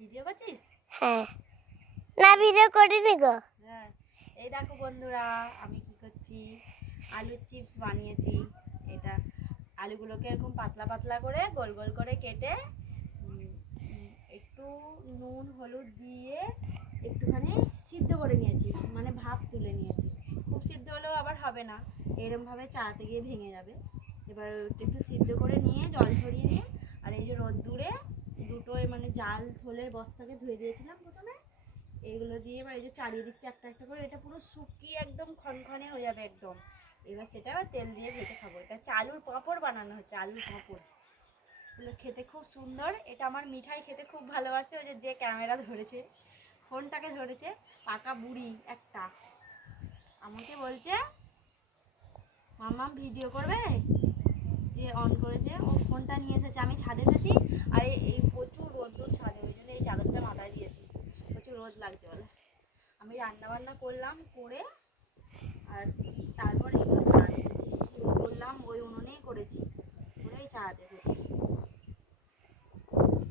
Video করছিস? হ্যাঁ, না ভিডিও করিনি গো। হ্যাঁ, এই দেখো বন্ধুরা, আমি কি করছি, আলুর চিপস বানিয়েছি। এটা আলুগুলোকে এরকম পাতলা পাতলা করে গোল গোল করে কেটে একটু নুন হলুদ দিয়ে একটুখানি সিদ্ধ করে নিয়েছি, মানে ভাপ তুলে নিয়েছি। খুব সিদ্ধ হলেও আবার হবে না, এরমভাবে চাড়াতে গিয়ে ভেঙে যাবে। এবার একটু সিদ্ধ করে নিয়ে জল ছড়িয়ে নিয়ে, আর এই যে রোদ্দুরে দুটোই মানে জাল থলের বস্তাকে ধুয়ে দিয়েছিলাম প্রথমে, এইগুলো দিয়ে এবার এই যে চাড়িয়ে দিচ্ছি একটা একটা করে। এটা পুরো শুকিয়ে একদম খনখনে হয়ে যাবে একদম। এবার সেটা তেল দিয়ে ভেজে খাবো। এটা আলুর পাঁপড় বানানো হচ্ছে, আলুর পাঁপড়। এগুলো খেতে খুব সুন্দর। এটা আমার মিঠাই খেতে খুব ভালোবাসে। ওই যে ক্যামেরা ধরেছে, ফোনটাকে ধরেছে, পাকা বুড়ি একটা, আমাকে বলছে মাম্মা ভিডিও করবে, দিয়ে অন করেছে। ও ফোনটা নিয়ে এসেছে, আমি ছাদে এসেছি, আর এই প্রচুর রোদ্দুর ছাদে, ওই জন্য এই চাদরটা মাথায় দিয়েছি, প্রচুর রোদ লাগছে বলে। আমি রান্নাবান্না করলাম, করে আর তারপর এগুলো চাড়াতে এসেছি। করলাম ওই উনুনেই করেছি, করেই চাড়াতে এসেছি।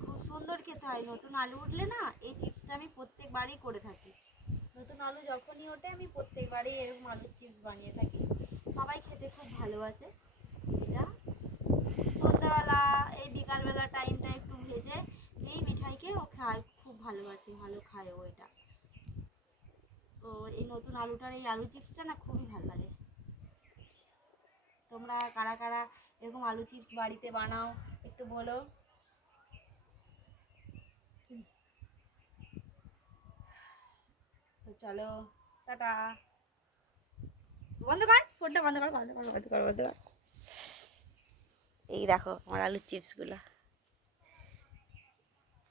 খুব সুন্দর খেতে হয়। নতুন আলু উঠলে না, এই চিপসটা আমি প্রত্যেকবারই করে থাকি। নতুন আলু যখনই ওঠে আমি প্রত্যেকবারই এরকম আলুর চিপস বানিয়ে থাকি। সবাই খেতে খুব ভালোবাসে। এটা সন্ধ্যাবেলা এই বিকালবেলা টাইমটা একটু ভেজে দিই মিঠাইকে, ও খায়, খুব ভালোবাসে, ভালো খায় ও এটা। তো এই নতুন আলুটার এই আলু চিপসটা না খুবই ভালো লাগে। তোমরা কারা কারা এরকম আলু চিপস বাড়িতে বানাও একটু বলো। তো চলো, টাটা। বন্ধ কর ফোনটা, বন্ধ কর, বন্ধ কর, বন্ধ কর, বন্ধ কর। এই দেখো আমার আলুর চিপসগুলো।